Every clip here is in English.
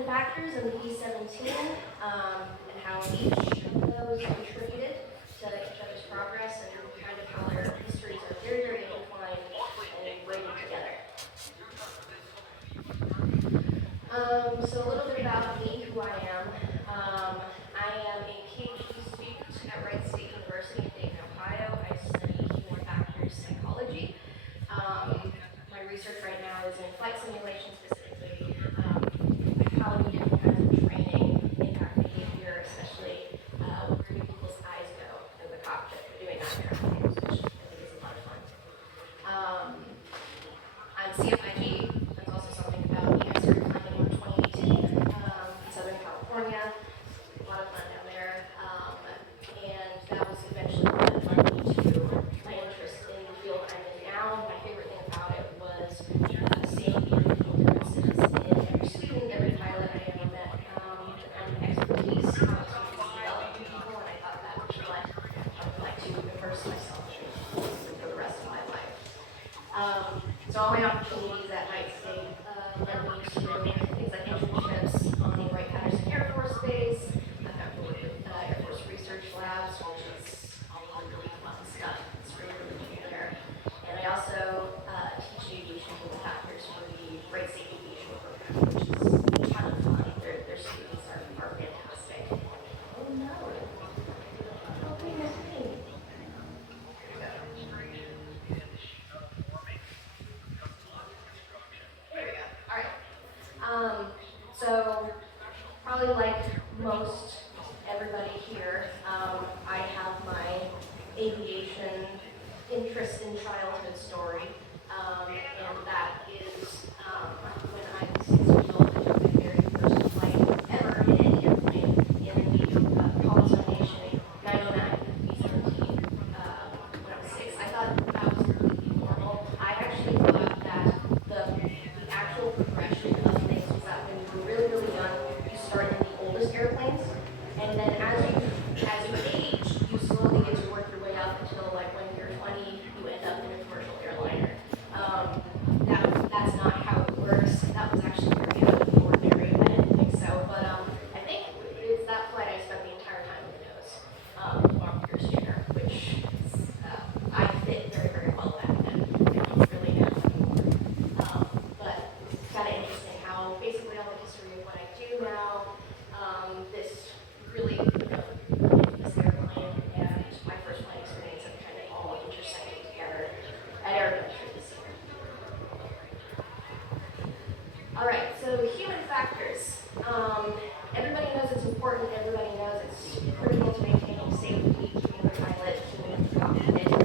human factors and the B-17, and how each of those contributed to each other's progress and kind of how their histories are very, very intertwined and braided together. So a little bit about me, who I am. I am a PhD student at Wright State University in Dayton, Ohio. I study human factors psychology. My research right now is in flight simulation specifically, how do different kinds of training impact behavior, especially where do people's eyes go in the cockpit for doing that kind of things, which I think is a lot of fun. I'm CFIG. That's also something about me. I started climbing in 2018 in Southern California. A lot of fun down there. And that was eventually what led me to my interest in the field I'm in now. My favorite thing about it was seeing the individual differences in every student, every pilot I ever met, the kind of expertise, how it's developed in people, and I thought that was what I would like to immerse myself in for the rest of my life. So all my opportunities at Wright State led me to things like internships on the Wright-Patterson Air Force Base. I've got to work with Air Force Research Labs, which is all really fun stuff. It's really, really cool there. And I also teach aviation human factors for the Wright State Aviation Program, which is a ton of fun. Their students are fantastic. Oh no. Oh, goodness me. There we go. All right. So probably like most everybody here, I have my aviation interest in childhood story, and that is when I was 6 years old. I took my very first flight ever in any airplane in the College Nation 909 B-17 when I was 6. I thought that was completely normal. I actually thought that the actual progression of things was that when you were really, really young, you start in the oldest airplanes, and then as you age, you slowly get to work your way up until like when you're 20, you end up in a commercial airliner. That's not how it works. That was actually very out of the ordinary. I didn't think so, but I think it's that flight I spent the entire time with the nose, long years junior, which is, I fit very, very well back then. I don't really know anymore. But it's kind of interesting how basically all the history of what I do now, this really, this airplane and my first flight experience have kind of all intersected together at Airventure this year. All right, so human factors. Everybody knows it's important. Everybody knows it's critical to maintaining safety, keeping the pilot, keeping the cockpit on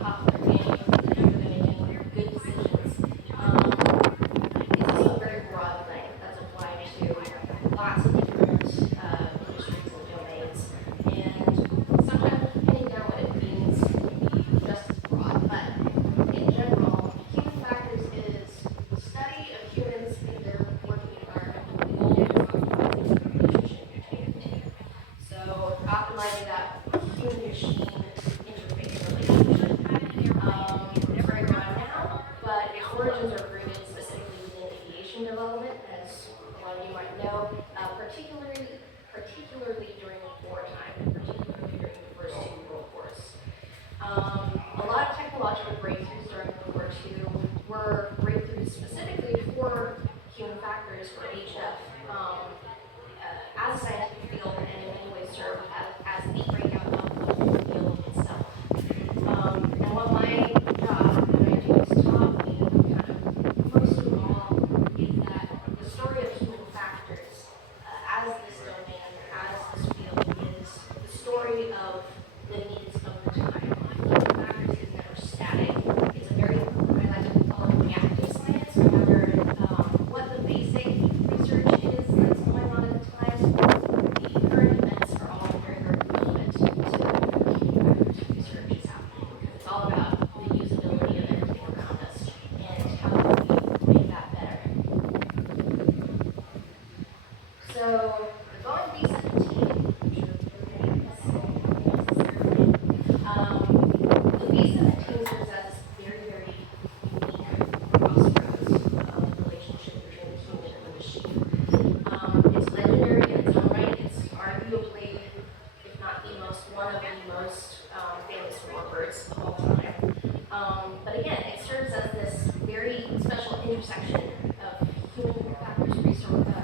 top of their game, and they're making good decisions. It's also a very broad thing that's applied to lots of different industries and domains. And sometimes, depending on what it means, it can be just as broad. But in general, human factors is the study of humans in their working environment and relationship between the two. So optimizing that human-machine interface relationship. It's very broad now, but its origins are rooted specifically within aviation development, as a lot of you might know, particularly during wartime, particularly during the first two World Wars. A lot of technological breakthroughs during World War II were breakthroughs specifically for human factors, for HF, as a scientific field, and in many ways serve as the breakout of the field itself. And what my job, what I do, is taught me kind of most of all is that the story of human factors as this domain, as this field, is the story of the needs of the time. Human factors is never static. It's a very, I like to call it reactive science, no matter what the basic research is that's going on at the time. The current events are all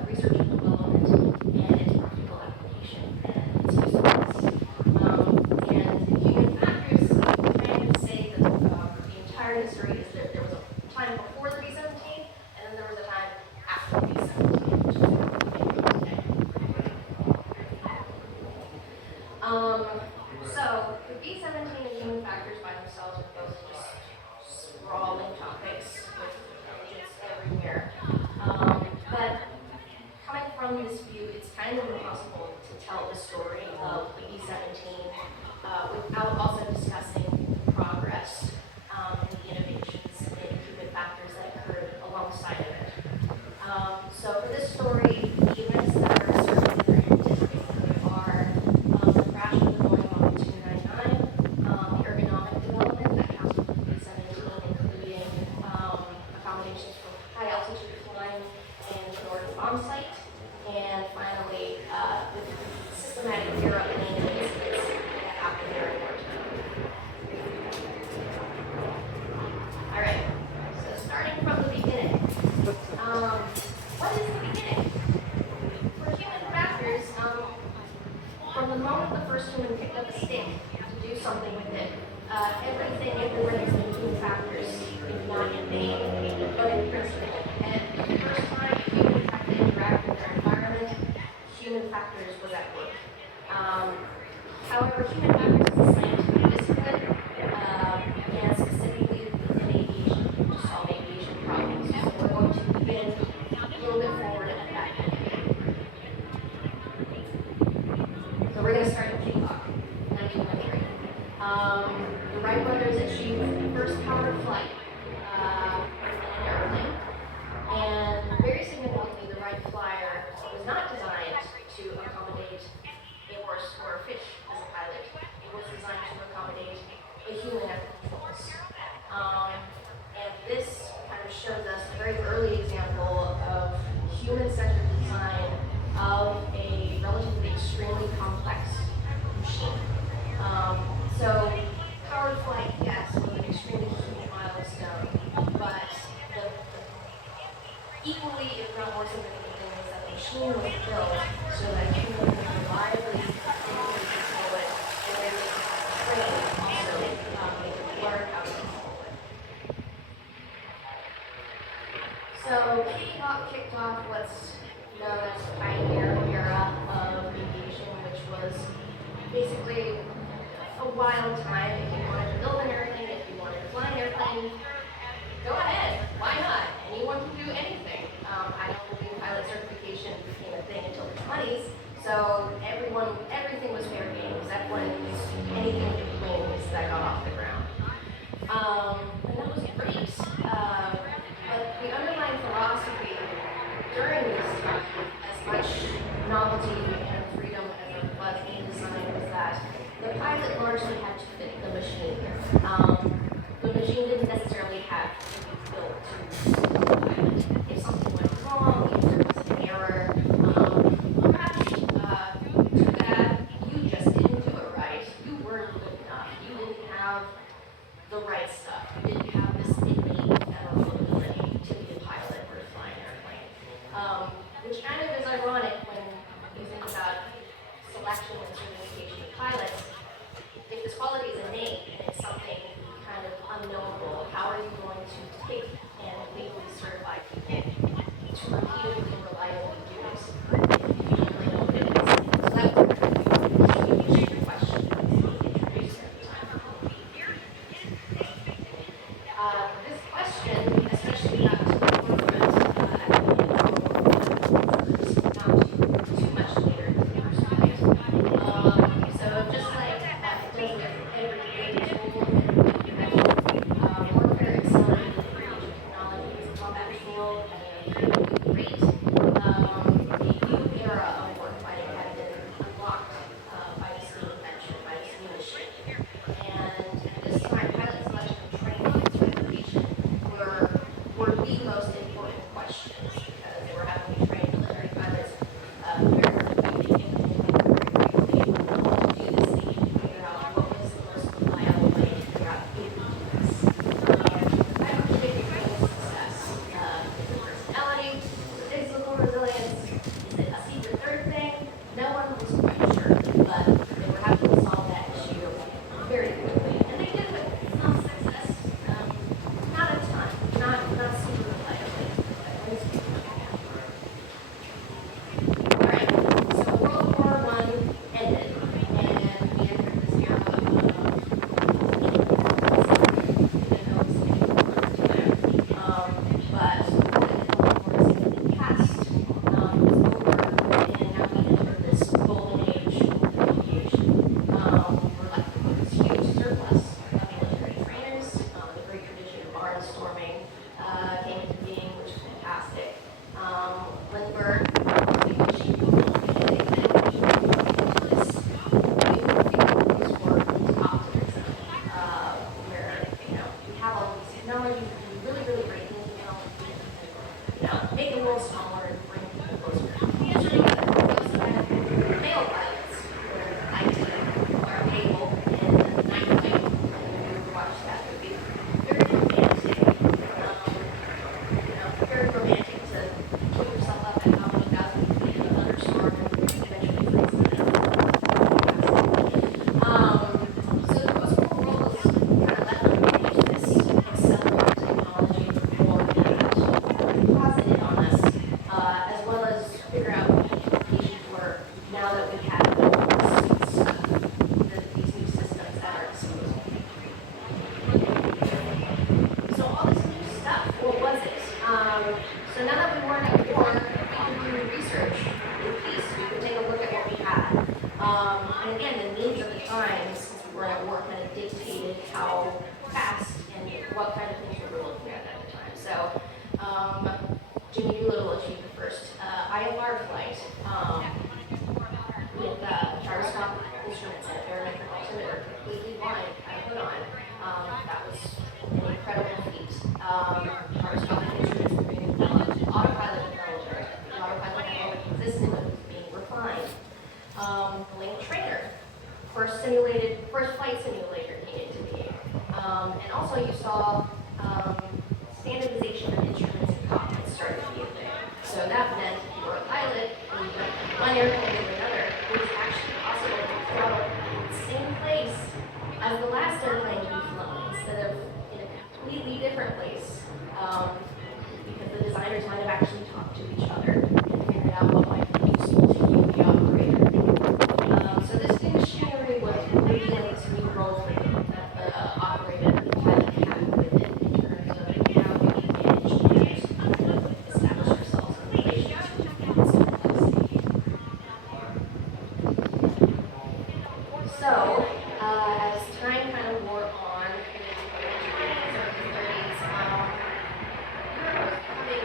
research and development and its practical application and its usefulness. And human factors kind of say that the entire history is that there was a time before the B-17, and then there was a time after the B-17, which is what we're going to do today. So the B-17 and human factors by themselves are both just sprawling topics with intelligence everywhere. But coming from this view, it's kind of impossible to tell the story of the B-17 without also discussing the progress and the innovations in human factors that occurred alongside of it. So for this story, the events that are certainly very anticipated are the crash of the Boeing Model 299, the ergonomic development that comes with the B-17, including accommodations for high altitude flying and the Northern bomb site, and finally, the systematic airplane incidents that happened during wartime. All right, so starting from the beginning. What is the beginning? For human factors, from the moment the first human picked up a stick to do something with it, everything everywhere is in human factors, not in name, but in principle. And the first time a human had to interact with their environment, human factors was at work. However, human factors is a scientific discipline, and specifically within aviation, to solve aviation problems. So we're going to begin a little bit forward at that point. So we're going to start in kickoff, 1900. The Wright brothers achieved the first powered flight in an airplane. And very significantly, the Wright Flyer was not designed to accommodate a horse or a fish as a pilot. It was designed to accommodate a human at the controls. And this kind of shows us a very early example of human-centered design of a relatively extremely complex machine. So powered flight, yes, was an extremely huge milestone, but the equally, if not more significant thing, is that the machine was built so that humans could reliably control it, and they were trained also, they could learn how to control it. So kicked off what's known as the pioneer era of aviation, which was basically a wild time. If you wanted to build an airplane, if you wanted to fly an airplane, go ahead, why not? Anyone can do anything. I don't believe pilot certification became a thing until the 20s, so everything was fair game, Zeppelins, anything with wings that got off the ground. And that was great. But the underlying philosophy during this time, as much novelty and freedom as there was in design, was that the pilot largely had to fit the machine. The machine didn't necessarily have to be built to the pilot. If something went wrong, if there was an error, perhaps too bad, you just didn't do it right. You weren't good enough. You didn't have the right stuff. You didn't have this innate ability to be a pilot or to fly an airplane. Which kind of is ironic when you think about selection and certification of pilots. If this quality is innate and it's something kind of unknowable, how are you going to pick and legally certify people to repeatedly and reliably do this if you don't really know what it is? So that was a huge question that was introduced at the time. This question, especially got to the forefront at the beginning of World War I, not too much later in the first flight. So just like it does with every tool and ILR flight with gyroscopic instruments and Airventure altimeter completely blind, had a hood on. That was an incredible feat. Gyroscopic instruments were being developed, autopilot development. The autopilot had already existed but was being refined. The Link Trainer, first flight simulator came into being. And also you saw standardization of instruments and cockpits started to be a thing. So that meant if you were a pilot and you went from one airplane to another, it was actually possible to throttle in the same place as the last airplane you've flown, instead of in a completely different place. Because the designers might have actually talked to each other and figured out what might be useful to you, the operator. So this new machinery was revealing this new role that the operator and the pilot had with it in terms of how we can manage and establish ourselves in relation to its complexity. So, as time kind of wore on, in the 20s, early 30s, Europe was becoming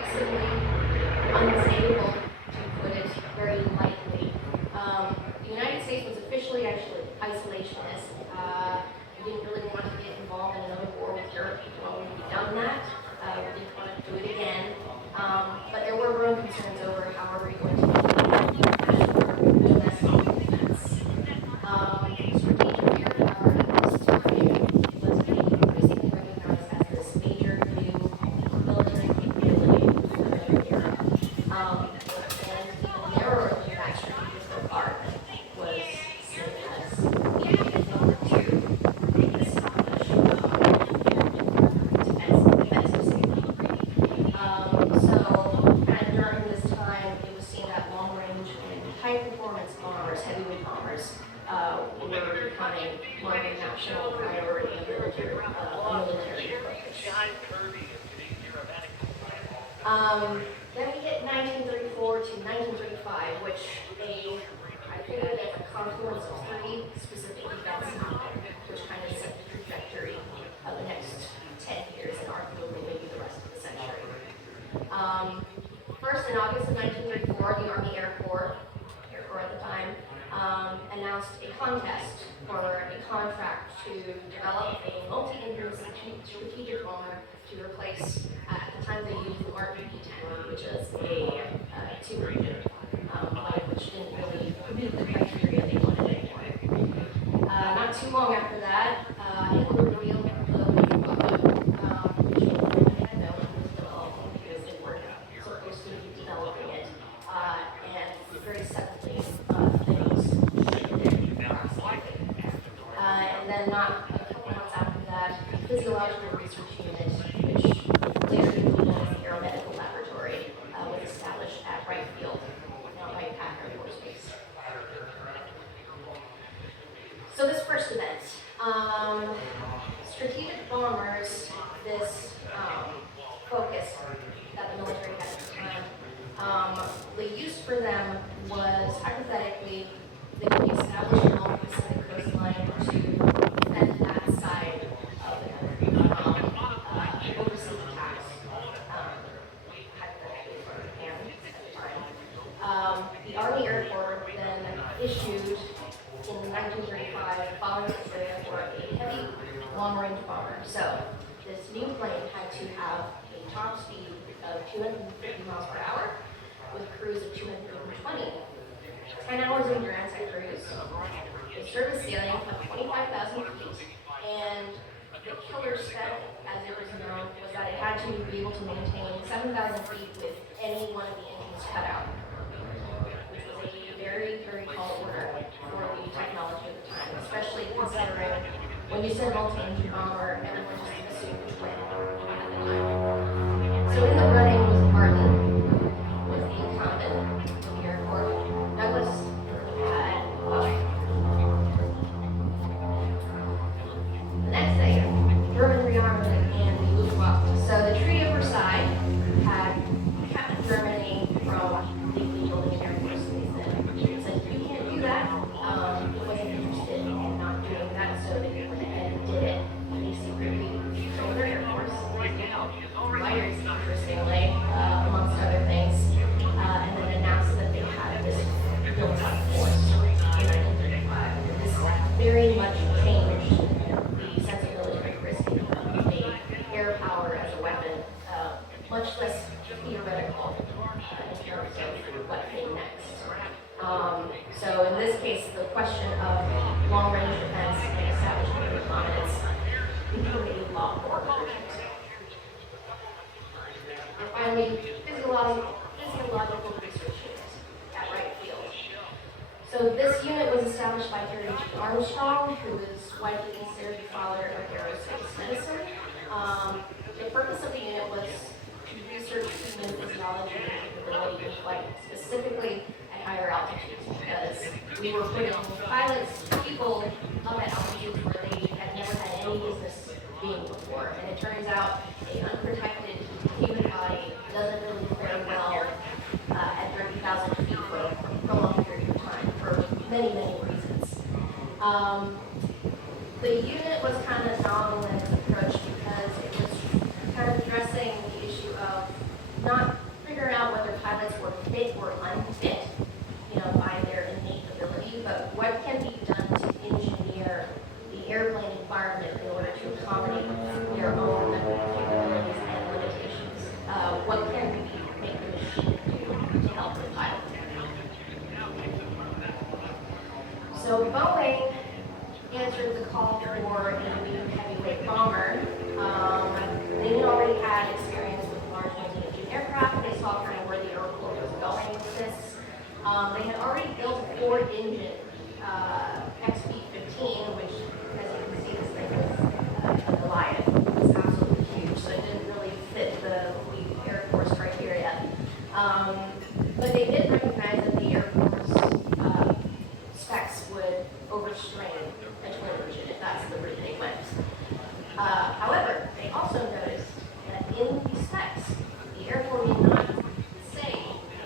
increasingly unstable, to put it very lightly. The United States was officially actually isolationist. We didn't really want to get involved in another war with Europe. Well, we've done that. We didn't want to do it again. But there were growing concerns over how are we going to national domestic defense. Strategic air power at this time was being increasingly recognized as this major new military capability for Europe. And even narrower than that strategic bombardment was seen as the number two to establish defensive safety. So kind of during this time, it was seen that long-range and high-performance bombers, heavyweight bombers, were becoming more of a national priority of military focus. Then we hit 1934 to 1935, which I figured as a confluence of three specific events happened, which kind of set the trajectory of the next 10 years and arguably maybe the rest of the century. First, in August of 1934, the Army Air Corps at the time, announced a contest for a contract to develop a multi-engine strategic bomber to replace, at the time they used the Mark B-17, which is a two-engine plane, which didn't really meet the criteria they wanted anymore. Not too long after that, Hitler revealed the weapon, which he had known he was developing because they were supposed to be developing it, and very suddenly things shifted drastically. And then not a couple months after that, the Physiological Research Unit, which later became known as the Aeromedical Laboratory, was established at Wright Field, now Wright Air Force Base. So this first event, strategic bombers, this focus that the military had at the time, the use for them was hypothetically they would be established along the Pacific coastline to defend that side of the country from overseas attacks, hypothetically from Japan at the time. The Army Air Corps then issued in 1935 following criteria for a heavy long-range bomber. So this new plane had to have a top speed of 250 miles per hour with a cruise of 220. 10 hours endurance at cruise, a service ceiling of 25,000 feet, and the killer spec, as it was known, was that it had to be able to maintain 7,000 feet with any one of the engines cut out, which was a very, very tall order for the technology of the time, especially considering when you said multi-engine bomber, everyone just assumed twin at the time. So in the running was Martin, who was the incumbent of the Air Corps. Douglas had the next day, German rearmament and the Luftwaffe. So the Treaty of Versailles had kept Germany from legally building an Air Force base then. It said, you can't do that. It wasn't interested in not doing that, so they went ahead and did it. And they secretly question of long-range defense and establishment of dominance become a lot more urgent. And finally, physiological research unit at Wright Field. So this unit was established by Harry G. Armstrong, who is widely considered the father of aerospace medicine. The purpose of the unit was to research human physiology and capability in flight, specifically at higher altitudes, because we were putting pilots, people up at altitudes where they had never had any business being before. And it turns out an unprotected human body doesn't really fare well at 30,000 feet for a prolonged period of time for many, many reasons. The unit was kind of novel in its approach because it was kind of addressing the issue of not figuring out whether pilots were fit or unfit, by their innate ability, but what can be done to engineer the airplane environment in order to accommodate their own capabilities and limitations. What can we make the machine do to help the pilot? So Boeing answered the call for a new heavyweight bomber. They already had experience with large multi-engine aircraft. They saw kind of where the Air Corps was going with this. They had already built a four-engine XB-15, which, as you can see, this thing was a Goliath. It was absolutely huge, so it didn't really fit the Air Force criteria. But they did recognize that the Air Force specs would overstrain a twin-engine if that's the route they went. However, they also noticed that in the specs, the Air Force did not say it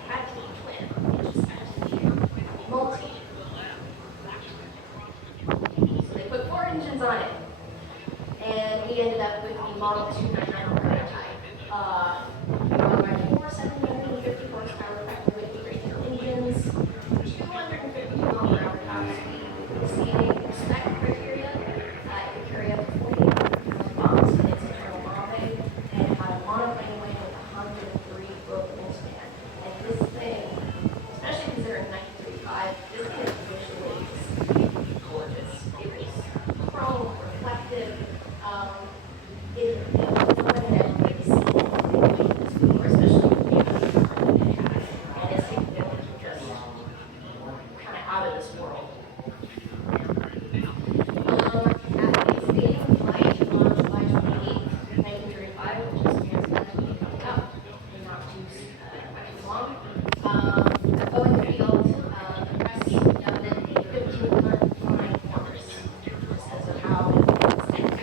had to be twin, it just had to be multi. So they put four engines on it, and we ended up with the Model 299 prototype. Four 750 horsepower factory rated engines, 250 mile/hour top speed, exceeding spec criteria. It could carry up to 48 bombs in its internal bomb bay, and it had a monoplane wing with 103-foot wingspan. And this thing, especially considering 1935, this thing visually is gorgeous. It was chrome, reflective. No one had ever really seen anything like this before, especially with the amount of power that it has. And its capabilities were just kind of out of this world. At its maiden flight on July 28, 1935, which is coincidentally coming up in not too long, at Boeing Field, the press dubbed it a 15-ton flying fortress, just because of how it stands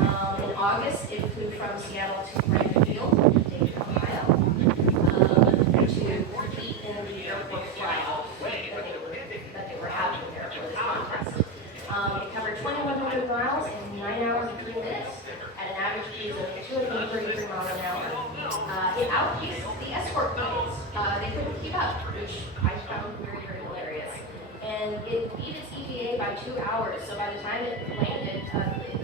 out. In August, it flew from Seattle to Wright Field in Dayton, Ohio, to compete in the Air Force fly-off that they were having there for this contest. It covered 2,100 miles in 9 hours and 3 minutes at an average speed of 233 miles an hour. It outpaced the escort planes. They couldn't keep up, which I found very, very hilarious. And it beat its EAA by 2 hours, so by the time it landed,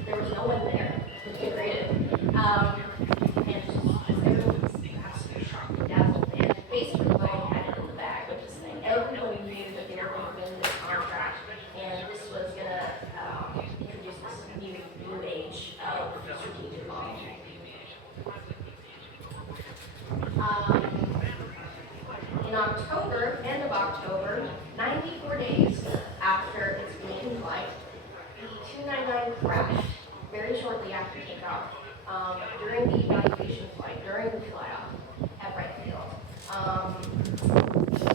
there was no one there to be greeted. And everyone was absolutely shocked and dazzled. And basically, Boeing had it in the bag with this thing. Everyone knew that they were going to win this contract, and this was going to introduce this new age of strategic bombing. In October, end of October, 94 days after its maiden flight, the 299 crashed very shortly after takeoff during the evaluation flight, during the fly-off at Wright Field.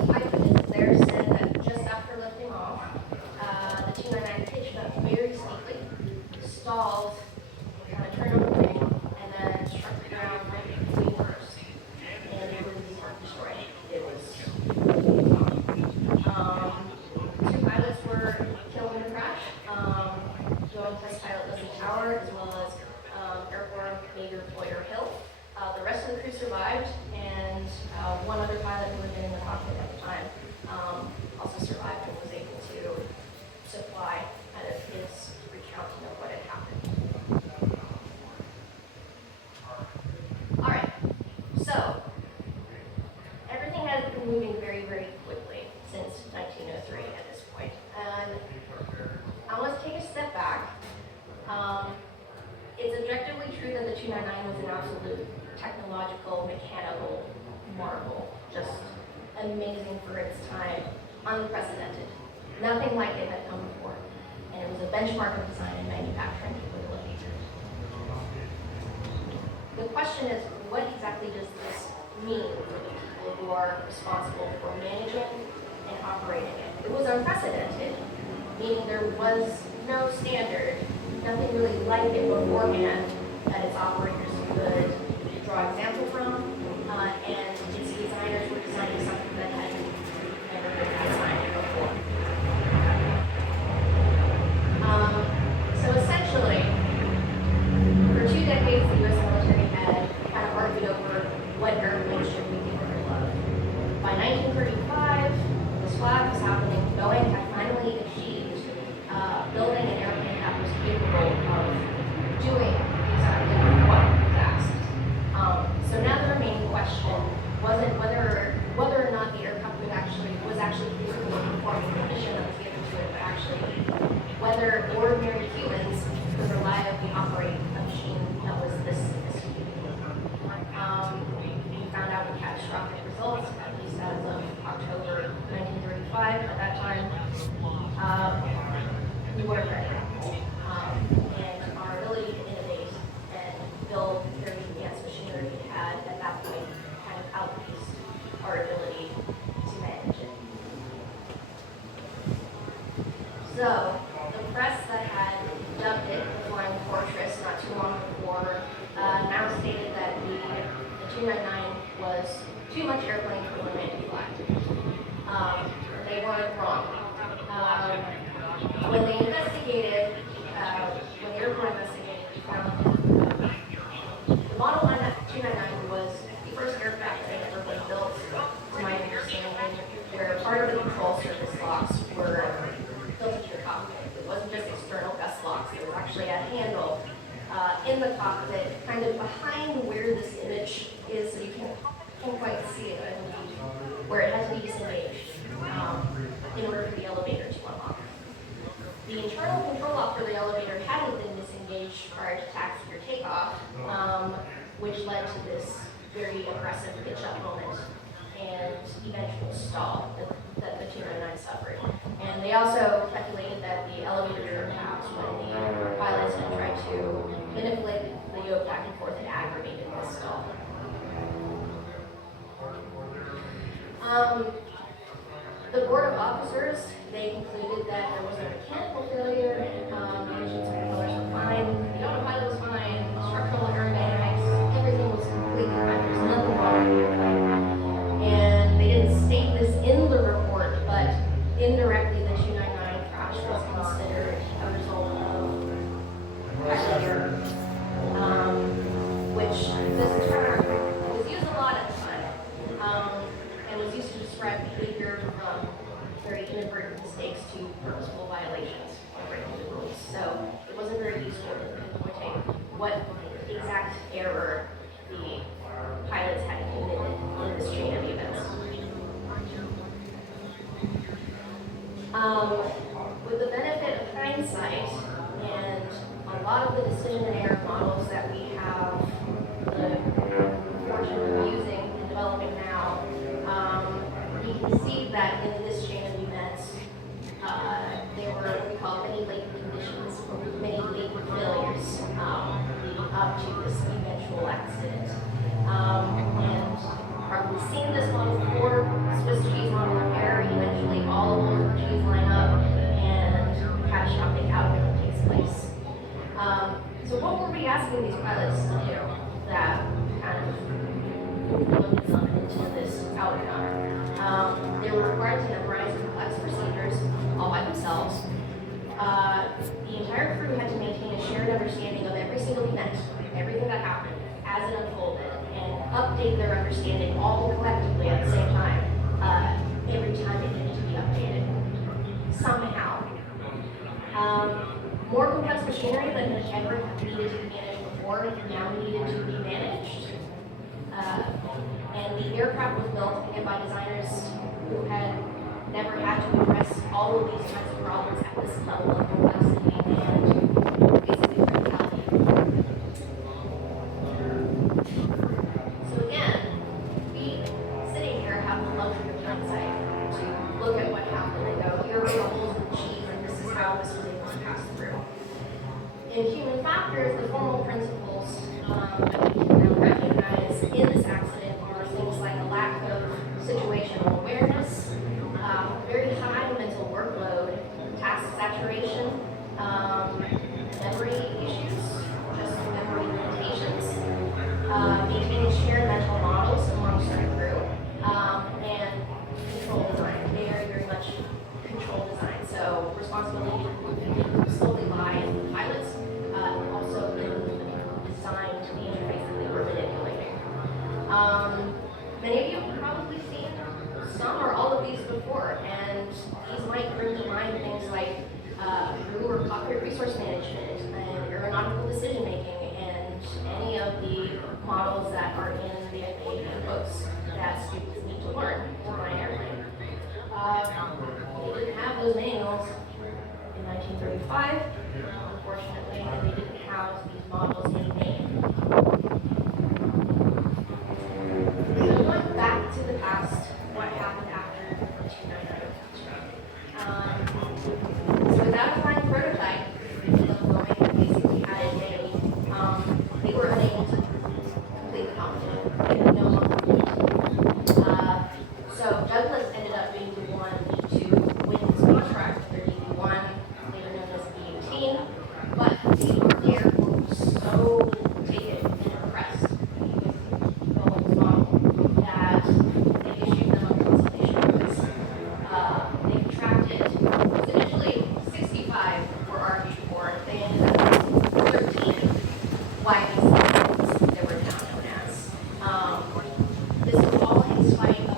Eyewitnesses there said that just after lifting off, the 299 pitched up very steeply, stalled, kind of turned on the wing, and then struck the ground right between first. And it was destroyed. It was gone. 2 pilots were killed in the crash. Joint test pilot Leslie Tower, as well as Air Corps Major Boyer Hill. The rest of the crew survived, and one other pilot amazing for its time, unprecedented. Nothing like it had come before, and it was a benchmark of design and manufacturing capability. The question is, what exactly does this mean for the people who are responsible for managing and operating it? It was unprecedented, meaning there was no standard, nothing really like it beforehand that its operators could draw example from, and its designers were designing something that had never been designed before. So essentially, for 2 decades, the U.S. military had kind of argued over what airplanes should we give their love. By 1935, this flag was happening. Boeing had finally achieved building an airplane that was capable of doing exactly what was asked. So now the remaining question wasn't whether or not the aircraft was actually capable of performing the mission that was given to it, but actually whether ordinary humans could reliably operate a machine that was this sophisticated. We found out the catastrophic results, at least as of October 1935. At that time, we weren't ready. And our ability to innovate and build very advanced machinery had, at that point, kind of outpaced our ability to manage it. So, the press that had dubbed it the Flying Fortress not too long before now stated that the 299 was too much airplane for one man to fly. They weren't wrong. When they investigated, when the airport investigated, they found the Model 299 was the first aircraft that had ever been built, to my understanding, where part of the control surface locks were built into the cockpit. It wasn't just external gust locks. There was actually a handle in the cockpit, kind of behind where this image is, so you can't quite see it, I believe, where it has to be disengaged in order for the elevator to unlock. The internal control lock for the elevator hadn't been disengaged prior to taxi or takeoff, which led to this very aggressive pitch-up moment and eventual stall that the 299 suffered. And they also speculated that the elevator perhaps, when the pilots had tried to manipulate the yoke back and forth, had aggravated this stall. The board of officers, they concluded that there was no mechanical failure, the engines and propellers were fine, the autopilot was fine, structural aerodynamics, everything was completely fine, there was nothing wrong with the airplane. And they didn't state this in the report, but indirectly the 299 crash was considered a result of pilot error, which this term was used a lot at the time, and was used to describe behavior from very inadvertent mistakes to purposeful violations of breaking the rules. So it wasn't very useful in pinpointing what exact error the pilots had committed in this chain of events. With the benefit of hindsight and a lot of the decision error models that we have the fortune of using and developing now, we can see that in this chain of events, there were what we call many latent conditions, or many latent failures leading up to this eventual accident. And probably seen this model before, Swiss cheese model repair, eventually all of those cheese line up and catastrophic outcome takes place. So what were we asking these pilots to do that kind of looked them into this outcome? They were required to memorize complex procedures all by themselves. The entire crew had to maintain a shared understanding of every single event, everything that happened as it unfolded, and update their understanding all collectively at the same time, every time it needed to be updated, somehow. More complex machinery than had ever needed to be managed before now needed to be managed. And the aircraft was built again by designers who had never had to address all of these kinds of problems at this level of complexity and basically criticality. So again, we sitting here have the luxury of after the formal principles that we can now recognize in this accident are things like a lack of situational awareness, very high mental workload, task saturation, memory issues, just memory limitations, maintaining shared mental models amongst the crew, and control design, very much control design. So responsibility would solely lie in the pilots, also in the people who designed the interface that they were manipulating. Many of you have probably seen some or all of these before, and these might bring to mind things like crew or cockpit resource management and aeronautical decision making, and any of the models that are in the FAA books that students need to learn to fly an airplane. They didn't have those manuals in 1935, unfortunately, and they didn't have these models in name. So going back to the past, what happened after the 299? So without a flying prototype, Boeing basically had a day. They were unable to complete the competition. They had no longer so Douglas ended up being the one to win this contract with their DB-1, later known as B-18. But the Air Force was so taken and impressed with Boeing's model that they issued them a consultation notice. They contracted, it was initially 65 for RB4. They ended up with 13 YB-17s they were now known as. This was all in spite of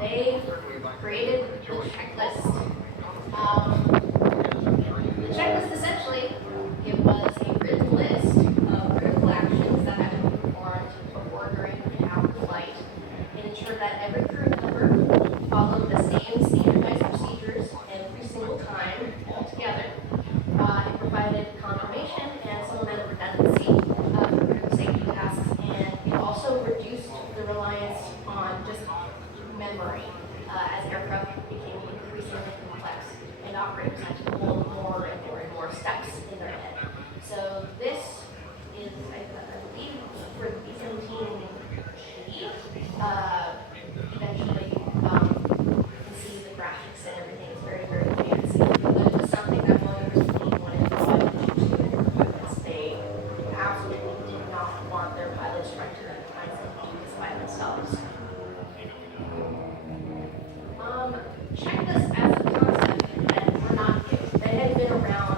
they created the checklist. The checklist essentially, it was a written list of critical actions that had to be performed before, during, and after flight. It ensured that every crew member followed the same standardized procedures every single time altogether. It provided confirmation and some amount of redundancy for critical safety tasks, and it also reduced the reliance on just memory as aircraft became increasingly complex and operators had to hold more and more steps in their head. So this is, I believe, for the B-17G. Eventually, you can see the graphics and everything is very fancy. But it was something that Boeing really wanted to do to their pilots. They absolutely did not want their pilots trying to find something to do this by themselves. Checklists as a concept were not new. They had been around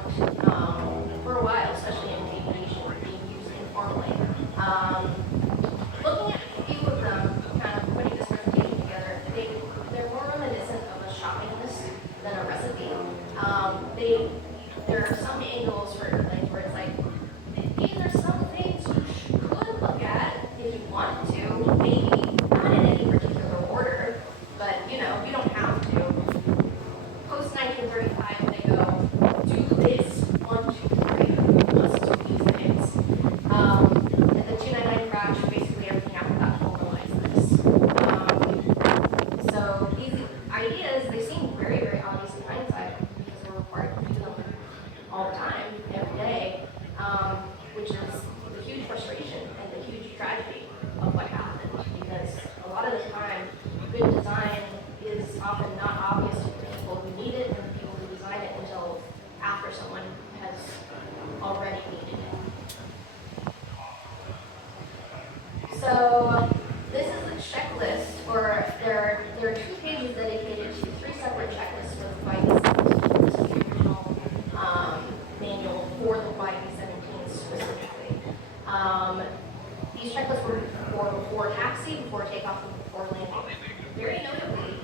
for a while, especially in aviation, being used informally. Looking at a few of them, kind of putting this presentation together, they're more reminiscent of a shopping list than a recipe. There are some manuals for airplanes where it's like, these are some things you could look at if you wanted to, maybe not in any particular order, but you don't have to. Post 1935, they go, do this, 1, 2, 3, let's do these things. And the 299 crash, basically everything after that formalized this. So these ideas, they seem very obvious in hindsight because we're required to do them all the time, every day, which is the huge frustration and the huge tragedy of what happened, because a lot of the time, good design is often not obvious to the people who need it and the people who design it until after someone has already needed it. So this is a checklist, or there are 2 pages dedicated to 3 separate checklists for the YB-17. This is the original manual for the YB-17 specifically. These checklists were before taxi, before takeoff, and before landing. Very notably,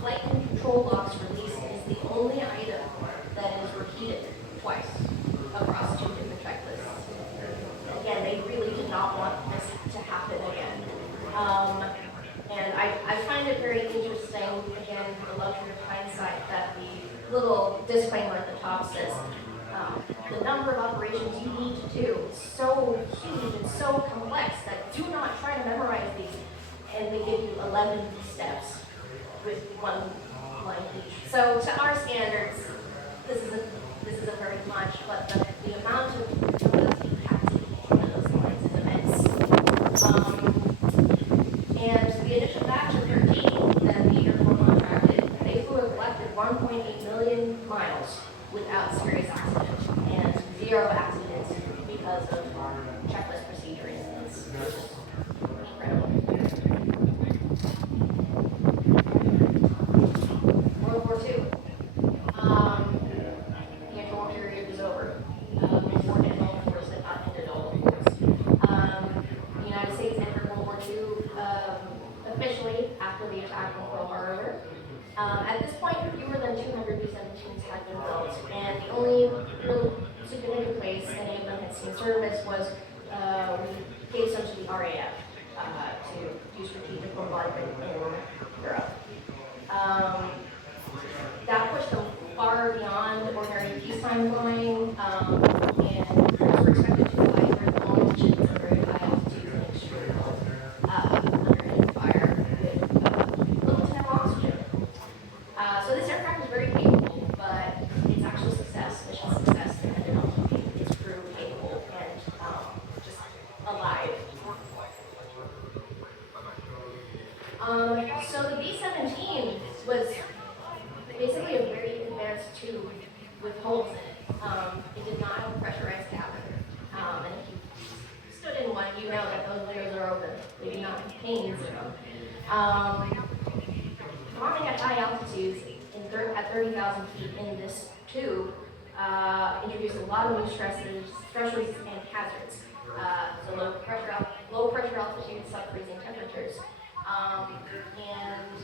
flight and control logs release is the only item that is repeated twice across two different checklists. Again, they really did not want this to happen again. And I find it very interesting, again, the luxury of hindsight, that the little disclaimer at the top says, the number of operations you need to do is so huge and so complex that do not try to memorize these. And they give you 11 steps with one line each. So to our standards, this isn't very much, but the amount of ability capacity in those lines is immense. And the initial batch of 13 that the Air Force contracted, they flew and collected 1.8 million miles without serious accident and 0 accidents because of checklist procedure incidents. Incredible. World War II. The interwar period was over. The war had of course had not ended all, of course. The United States entered World War II officially after the attack on Pearl Harbor. At this point, fewer than 200 B-17s had been built, and the only real significant place any of them had seen service was we gave some to the RAF to do strategic bombardment in Europe. That pushed them far beyond ordinary peacetime flying, and crews were expected to fly very long missions at very high altitudes and extreme cold under enemy fire with little to no oxygen. So this aircraft was very capable, but its actual success, mission success, depended on keeping its crew capable and just alive. So the B-17 was basically a very advanced tube with holes in it. It did not have a pressurized cabin. And if you stood in one, you know that those layers are open. They do not have panes in them. Bombing at high altitudes at 30,000 feet in this tube introduced a lot of new stressors and hazards. So low pressure altitudes, sub-freezing temperatures, and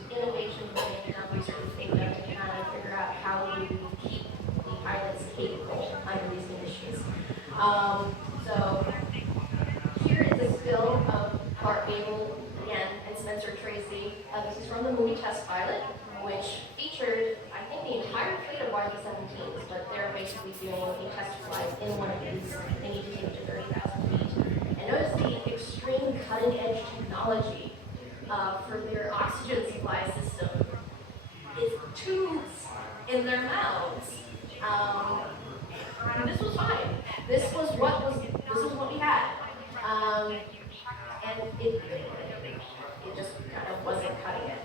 innovations in research data to kind of figure out how to keep the pilots capable under these conditions. So here is a still of Clark Gable again and Spencer Tracy. This is from the movie Test Pilot, which featured, I think, the entire fleet of B-17s, but they're basically doing a test flight in one of these. They need to take it to 30,000 feet. And notice the extreme cutting-edge technology for their oxygen supply system is tubes in their mouths. And this was fine. This was what we had. And it just kind of wasn't cutting it.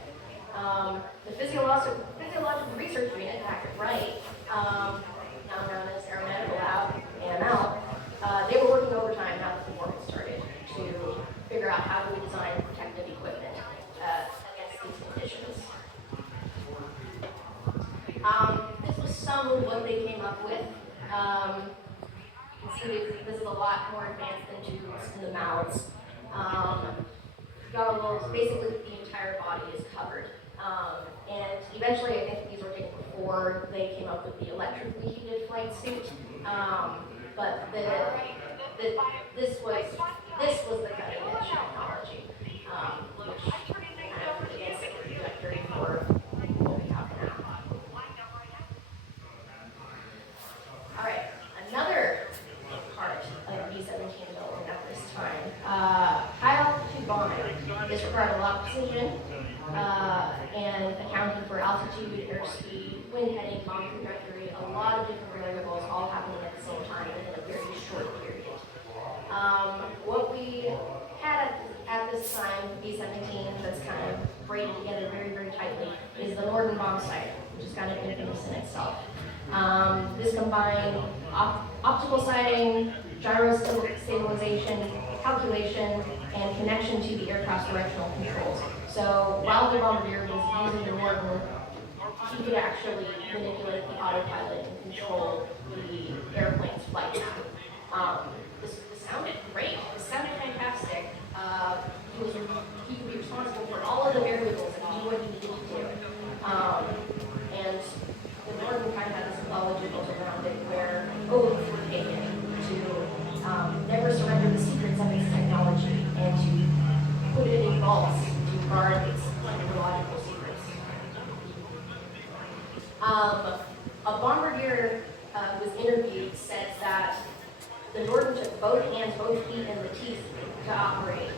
The physiological research unit back at Wright, now known as Aeromedical Lab, AML, they were working overtime now that the war had started to figure out how do we design protective equipment against these conditions. This was some of what they came up with. You can see this is a lot more advanced than tubes in the mouths. Goggles, basically the entire body is covered. And eventually, I think these were taken before they came up with the electrically heated flight suit. But this was the cutting edge technology, which kind of again set the trajectory for what we have now. All right, another part of B-17 development at this time. High altitude bombing. This required a lot of precision and accounting for altitude, airspeed, wind heading, bomb trajectory, a lot of different variables all happening at the same time within a very short period. What we had at this time, B-17, that's kind of braided together very, very tightly, is the Norden bomb sight, which is kind of infamous in itself. This combined optical sighting, gyro stabilization, calculation, and connection to the aircraft's directional controls. So while the bombardier was using the Norden, he could actually manipulate the autopilot and control the airplane's flight. This sounded great. This sounded fantastic. He could be responsible for all of the variables and do what he needed to do. And the vaults to guard its technological secrets. A bombardier who was interviewed said that the Norden took both hands, both feet, and the teeth to operate.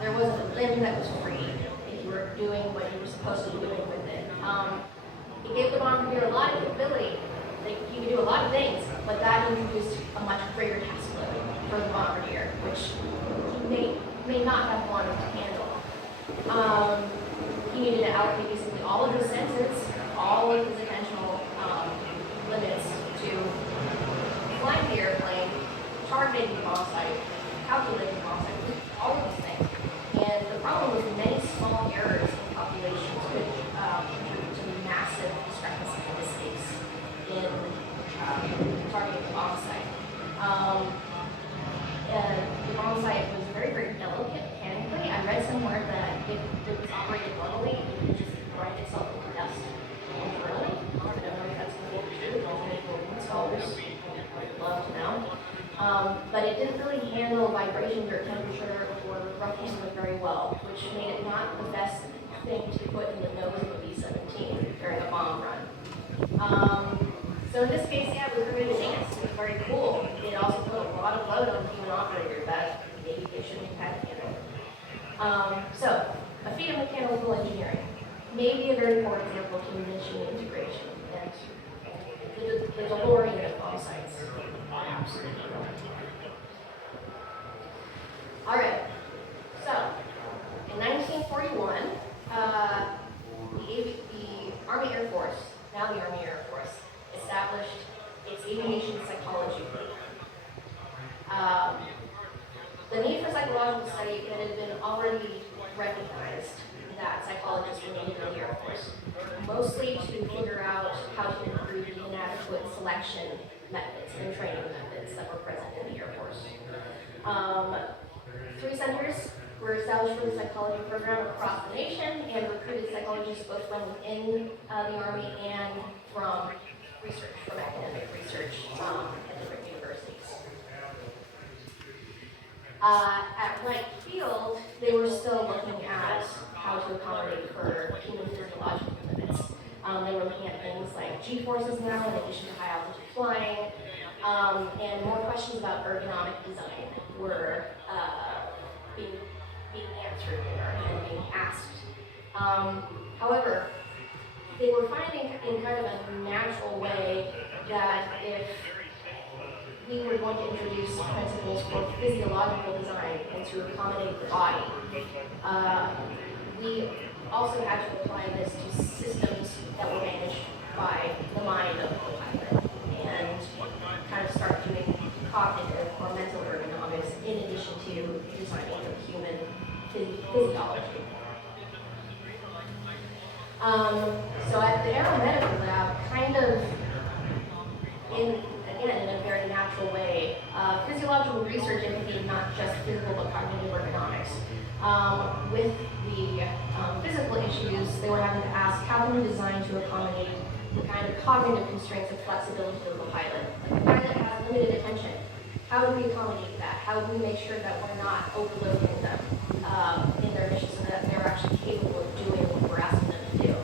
There wasn't a limb that was free if you were doing what you were supposed to be doing with it. It gave the bombardier a lot of capability. You could do a lot of things, but that introduced a much greater task load for the bombardier, which he may not have wanted to handle. He needed to allocate basically all of his senses, all of his attentional limits to flying the airplane, targeting the bomb site, calculating the bomb site, all of these things. And the problem was many small errors in calculations could contribute to massive discrepancies and mistakes in targeting the bomb site. The bomb site was very, very delicate mechanically. I read somewhere that if it was operated normally, it would just grind itself into dust internally. I don't know if that's going to be true. Scholars would love to know. But it didn't really handle vibrations or temperature or rough handling very well, which made it not the best thing to put in the nose of a B-17 during a bomb run. So in this case, yeah, it was really advanced. It was very cool. It also put a lot of load on the human operator that maybe they shouldn't have had to handle. So, a feat of mechanical engineering. Maybe a very poor example of human-machine integration and the DeLorean of bomb sites. Absolutely. All right. So, in 1941, the Army Air Force, now the Army Air Force, established its aviation psychology group. The need for psychological study, it had been already recognized that psychologists were needed in the Air Force, mostly to figure out how to improve the inadequate selection methods and training methods that were present in the Air Force. 3 centers were established for the psychology program across the nation and recruited psychologists both from within the Army and from research, from academic research at different universities. At Wright Field, they were still looking at how to accommodate for human physiological limits. They were looking at things like G-forces now, in addition to high altitude flying, and more questions about ergonomic design were being answered there and being asked. However, they were finding in kind of a natural way that if we were going to introduce principles for physiological design and to accommodate the body, we also had to apply this to systems that were managed by the mind of the pilot and kind of start doing cognitive or mental ergonomics in addition to designing the human physiology. So at the Aeromedical Lab, kind of in a very natural way, physiological research implicated not just physical but cognitive ergonomics. With the physical issues, they were having to ask, how can we design to accommodate the kind of cognitive constraints and flexibility of the pilot? Like the pilot has limited attention. How do we accommodate that? How do we make sure that we're not overloading them in their mission so that they're actually capable of doing what we're asking them to do?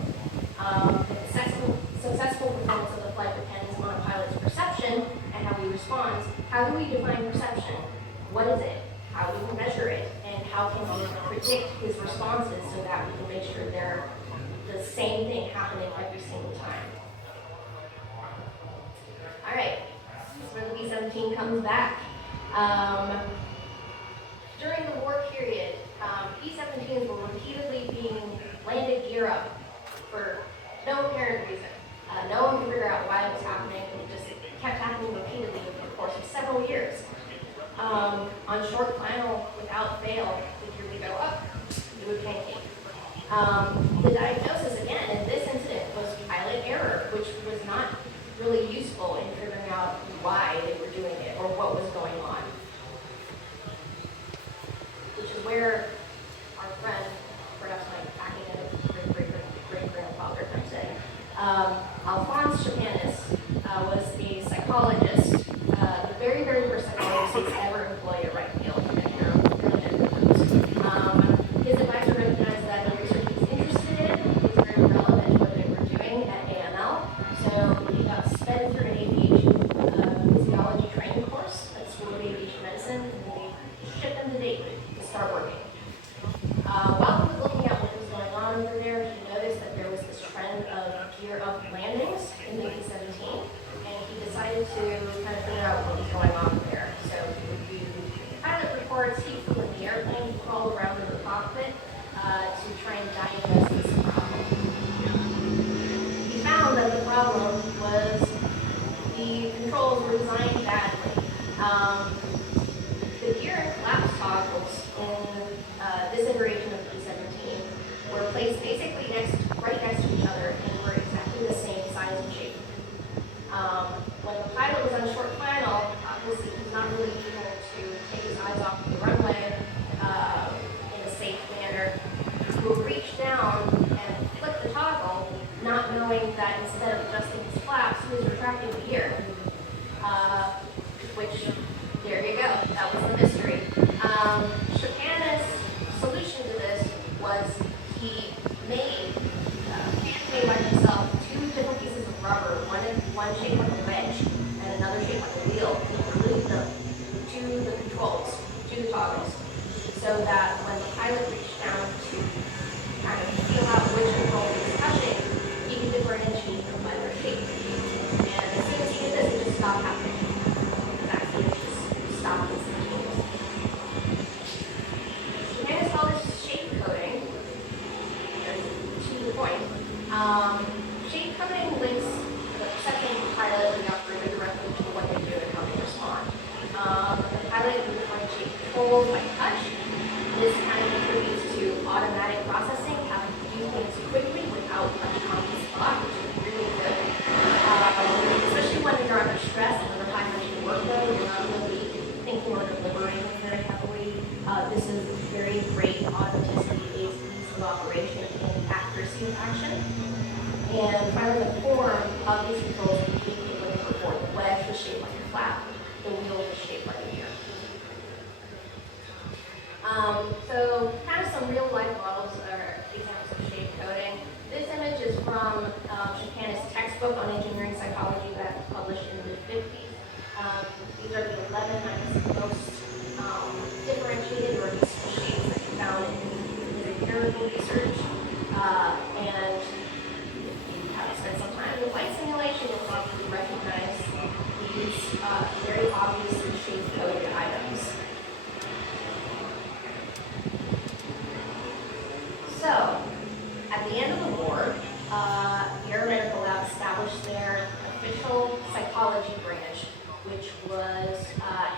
The successful performance of the flight depends on a pilot's perception and how he responds. How do we define perception? What is it? How do we measure it? And how can we predict his responses so that we can make sure they're the same thing happening every single time? All right, this is where the B-17 comes back. During the war period, B-17s were repeatedly being landed gear up for no apparent reason. No one could figure out why it was happening, and it just kept happening repeatedly over the course of several years. On short final, without fail, the gear would go up, it would pancake. The diagnosis, again, in this incident was pilot error, which was not really useful in figuring out why they were doing it or what was going on. Which is where our friend, perhaps my academic great-grandfather comes in. Alphonse Chapanis was a psychologist, the very, very first psychologist who's ever employed at Wright Field. His controls were designed badly. The gear and collapse toggles in this iteration of B-17 were placed basically right next to each other and were exactly the same size and shape. When the pilot was on short final, obviously he was not really able to take his eyes off the runway in a safe manner. He would reach down and flick the toggle, not knowing that instead of adjusting his flaps, he was retracting the gear. Which, there you go, that was the mystery. Chicana's solution to this was he made by himself 2 different pieces of rubber, one shaped like a wedge and another shaped like a wheel. He glued them to the controls, to the toggles, so that when the pilot reached down to kind of feel out which control he was touching, he could differentiate them by their shape. And as soon as he did this, it just stopped happening. Exactly, it just stopped instantaneously. Chicana's called this shape coding, to the point. Shape coding links the perception of the pilot and the operator directly to what they do and how they respond. The pilot can differentiate controls by touch. This kind of contributes to automatic processing, having to do things quickly without much conscious thought, which is really good. Especially when you're under stress and under high pressure workload, you're not really thinking or deliberating very heavily. This is very great automaticity, ease of operation, and accuracy of action. And finally, the form of these controls is uniquely looking for. The wedge was shaped like a flap, the wheel was shaped like a gear. So kind of some real life models or examples of shape coding. This image is from Chicana's textbook on engineering psychology that was published in the 50s. These are the 11 most differentiated or useful shapes that you found in empirical research. And spend some time in flight simulation and probably recognize these very obviously shape-coded items. So, at the end of the war, the Airventure Lab established their official psychology branch, which was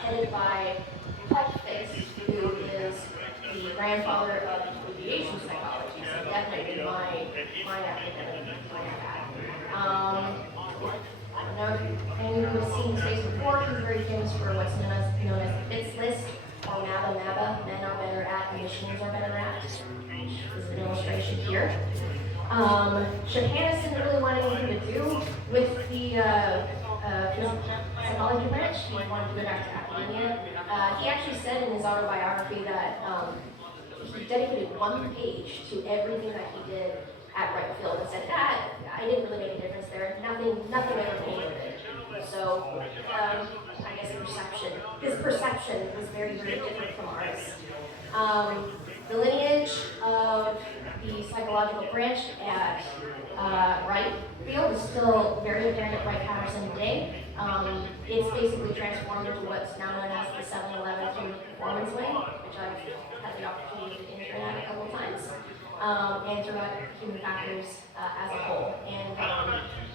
headed by Paul Fix, who is the grandfather of aviation psychology, so definitely my academic. I don't know if any of you have seen his face before. He's very famous for what's known as the BITS list, or MABA. Men are better at, and machines are better at. This is an illustration here. Chicana didn't really want anything to do with the psychology branch. He wanted to go back to academia. He actually said in his autobiography that he dedicated 1 page to everything that he did at Wright Field and said that I didn't really make a difference there. Nothing ever came of it. So I guess his perception was very, very different from ours. The lineage of the psychological branch at Wright Field is still very apparent at Wright-Patterson today. It's basically transformed into what's now known as the 711 Human Performance Wing, which I've had the opportunity to intern at a couple of times, and throughout human factors as a whole. And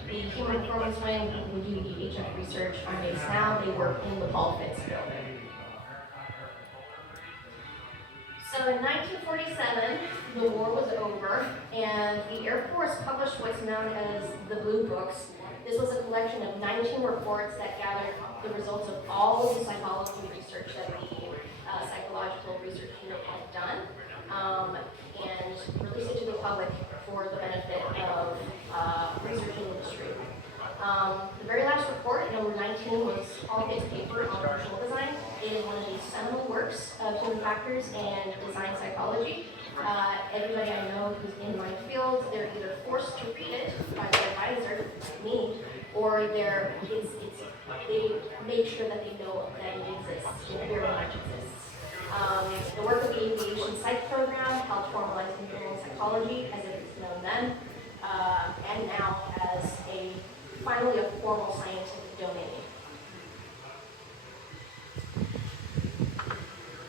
the Human Performance Wing, we do the HF research on base now. They work in the Paul Fitz building. So in 1947, the war was over, and the Air Force published what's known as the Blue Books. This was a collection of 19 reports that gathered the results of all of the psychology research that the psychological research unit had done, and released it to the public for the benefit of research industry. The very last report, number 19, was Paul Fitz's paper on control design. It is one of the seminal works of human factors and design psychology. Everybody I know who's in my field, they're either forced to read it by their advisor, me, or they make sure that they know that it exists. It very much exists. The work of the aviation psych program helped formalize engineering psychology as it is known then, and now as finally a formal scientific domain.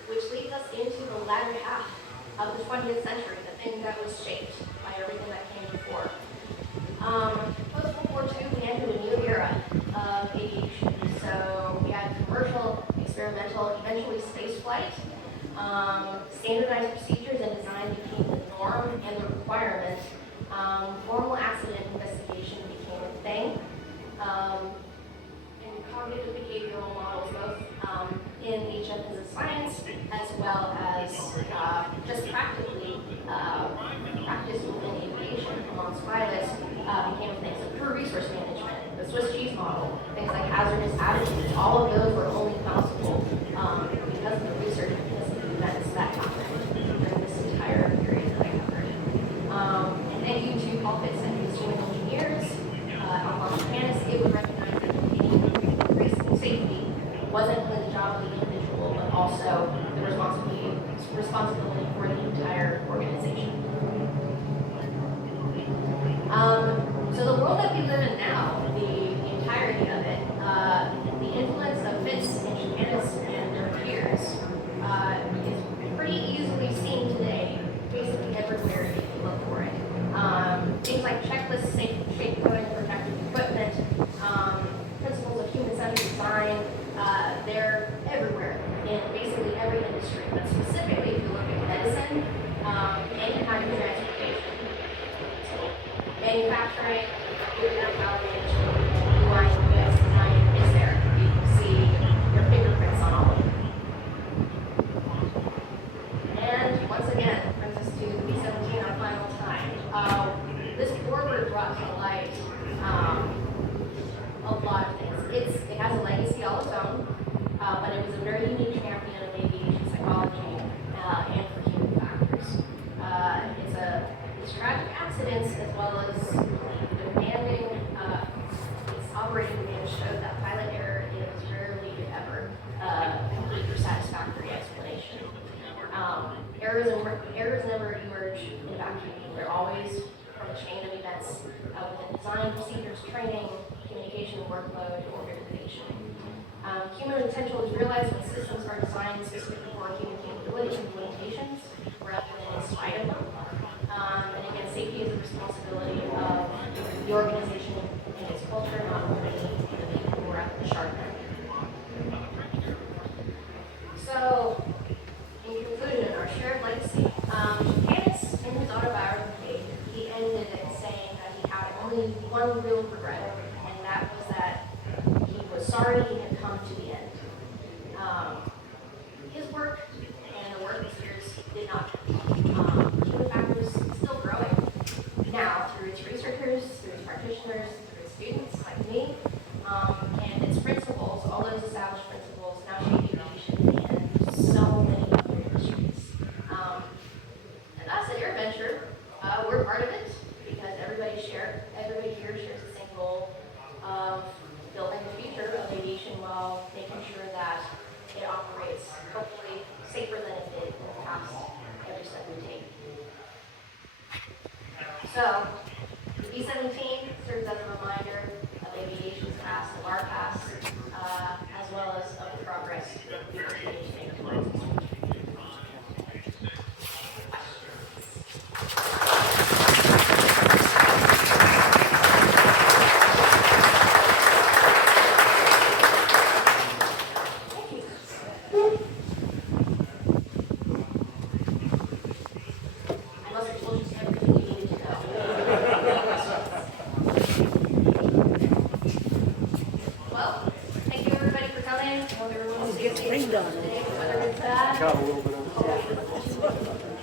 Which leads us into the latter half of the 20th century, the thing that was shaped by everything that came before. Post-World War II, we entered a new era of aviation So we had commercial, experimental, eventually space flight. Standardized procedures and design became the norm and the requirement. Formal accident investigation became a thing. And cognitive behavioral models, both in HF as a science, as well as just practically practice within aviation amongst pilots, became a thing. So crew resource management, the Swiss cheese model, things like hazardous attitudes, all of those were only possible because of the research and because of the events that happened during this entire period that I covered. And thank you to Paul Fitz and his team of engineers on Japan, it would recognize that increasing safety wasn't only the job of the individual, but also the responsibility for the entire organization. So the world that we live in now, the entirety of it, the influence of Fitz and Japanis and their peers is pretty easily seen today, basically everywhere if you look for it. Things like checklists, safe shape coding, protective equipment, principles of human-centered design, they're everywhere in basically every industry, but specifically if you look at medicine, any kind of transportation, manufacturing, UI and UX design is there. You can see your fingerprints on all of it. And once again, brings us to the B-17, our final time. This forward brought to light a lot of things. It has a legacy all its own, but it was a very unique champion of aviation psychology and for human factors. It's tragic accidents as well as demanding, its operating demand showed that pilot error is rarely, if ever, a complete or satisfactory explanation. Errors never emerge in a vacuum. They're always from a chain of events within design, procedures, training, communication, workload, organization. Human potential is realized when systems are designed specifically for human capabilities and limitations rather than in spite of them. And again, safety is a responsibility of the organization and its culture, not only the people who are at the sharp end. So, in conclusion, our shared legacy. Japanis, in his autobiography, he ended it saying that he had only one real regret, and that was that he was sorry he had come to the end. His work and the work of his peers did not change. Human factors still growing now through its researchers, through its practitioners, through its students like me, and its principles, all those established principles now shape aviation and so many other industries. And us at Airventure, we're part of it because everybody here shares the same goal of building the future of aviation while making sure that it operates hopefully safer than it did in the past every step we take. So, the B-17 serves as a reminder of aviation's past, of our past, as well as of the progress we continue to make towards this future. Got a little bit of